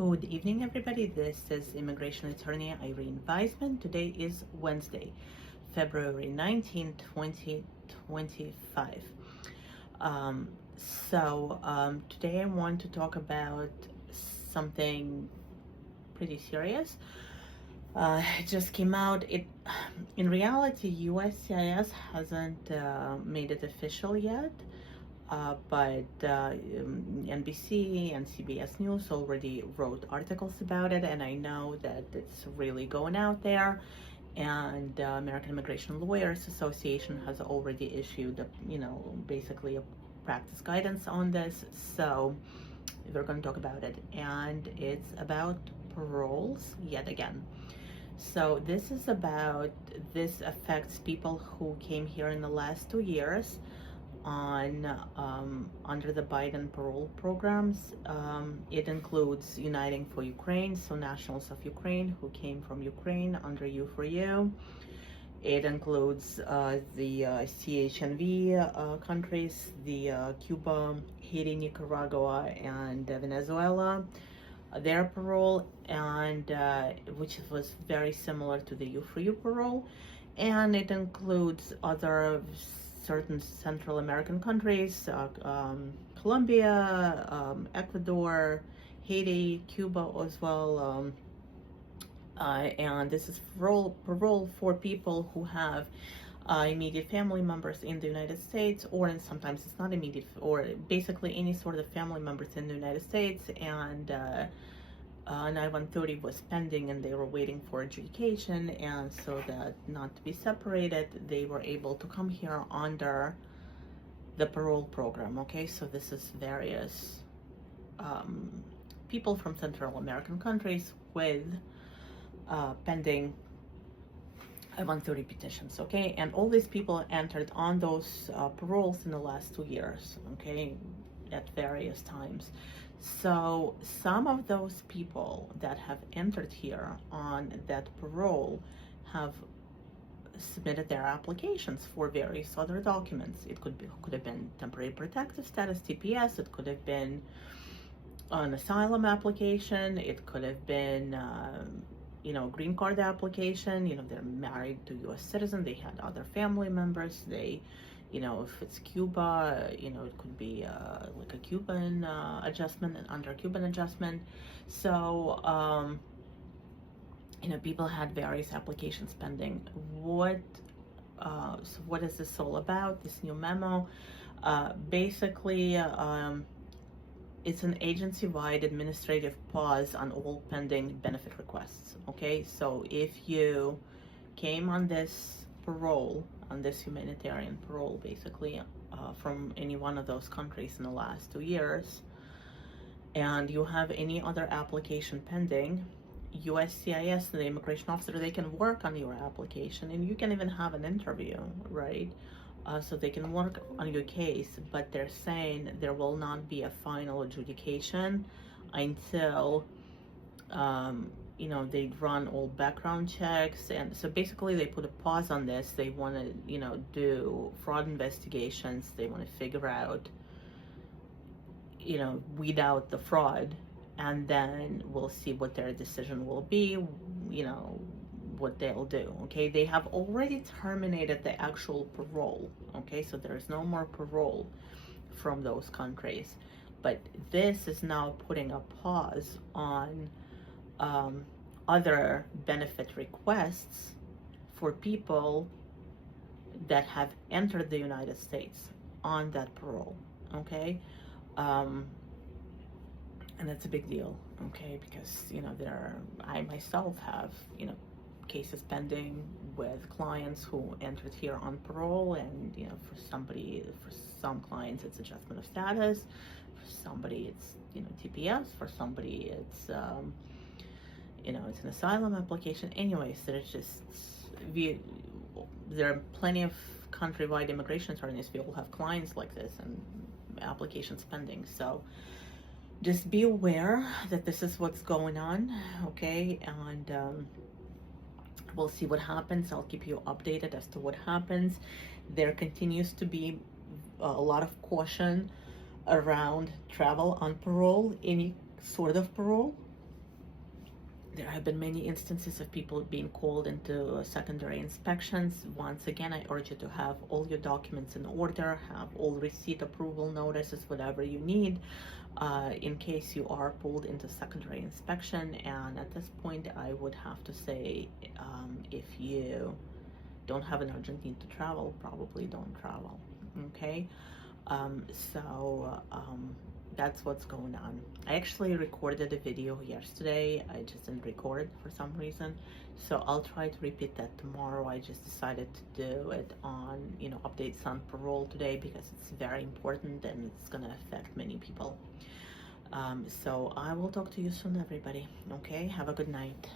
Good evening, everybody. This is immigration attorney Irene Weisman. Today is Wednesday, February 19, 2025. Today I want to talk about something pretty serious. It just came out. In reality, USCIS hasn't made it official yet. But NBC and CBS News already wrote articles about it, and I know that it's really going out there. And American Immigration Lawyers Association has already issued, basically a practice guidance on this. So we're going to talk about it, and it's about paroles yet again. So this affects people who came here in the last 2 years under the Biden parole programs. It includes Uniting for Ukraine, so nationals of Ukraine who came from Ukraine under U4U. It includes the CHNV countries, the Cuba, Haiti, Nicaragua, and Venezuela, their parole, and which was very similar to the U4U parole. And it includes other certain Central American countries, Colombia, Ecuador, Haiti, Cuba as well, and this is parole for people who have immediate family members in the United States, or sometimes it's not immediate, or basically any sort of family members in the United States, and I-130 was pending and they were waiting for adjudication, and so that not to be separated, they were able to come here under the parole program. Okay, so this is various people from Central American countries with pending I-130 petitions. Okay, and all these people entered on those paroles in the last 2 years, okay, at various times. So some of those people that have entered here on that parole have submitted their applications for various other documents. It could have been temporary protective status, TPS. It could have been an asylum application. It could have been green card application. They're married to U.S. citizen. They had other family members. If it's Cuba, it could be like a Cuban adjustment, under Cuban adjustment. So, people had various applications pending. So what is this all about, this new memo? Basically, it's an agency-wide administrative pause on all pending benefit requests, okay? So if you came on this parole, on this humanitarian parole, basically, from any one of those countries in the last 2 years, and you have any other application pending, USCIS, the immigration officer, they can work on your application, and you can even have an interview, right? So they can work on your case, but they're saying there will not be a final adjudication until they run all background checks. And so basically they put a pause on this. They want to do fraud investigations. They want to figure out, weed out the fraud, and then we'll see what their decision will be, what they'll do. Okay, they have already terminated the actual parole. Okay, so there's no more parole from those countries, but this is now putting a pause on other benefit requests for people that have entered the United States on that parole. Okay, and that's a big deal. Okay, because I myself have cases pending with clients who entered here on parole, and for some clients it's adjustment of status, for somebody it's TPS, for somebody it's it's an asylum application. Anyways, there are plenty of countrywide immigration attorneys. We all have clients like this and applications pending. So just be aware that this is what's going on, okay? And we'll see what happens. I'll keep you updated as to what happens. There continues to be a lot of caution around travel on parole, any sort of parole. There have been many instances of people being called into secondary inspections. Once again, I urge you to have all your documents in order, have all receipt approval notices, whatever you need, in case you are pulled into secondary inspection. And at this point, I would have to say, if you don't have an urgent need to travel, probably don't travel, okay? That's what's going on. I actually recorded a video yesterday. I just didn't record for some reason. So I'll try to repeat that tomorrow. I just decided to do it on, updates on parole today because it's very important and it's gonna affect many people. So I will talk to you soon, everybody. Okay, have a good night.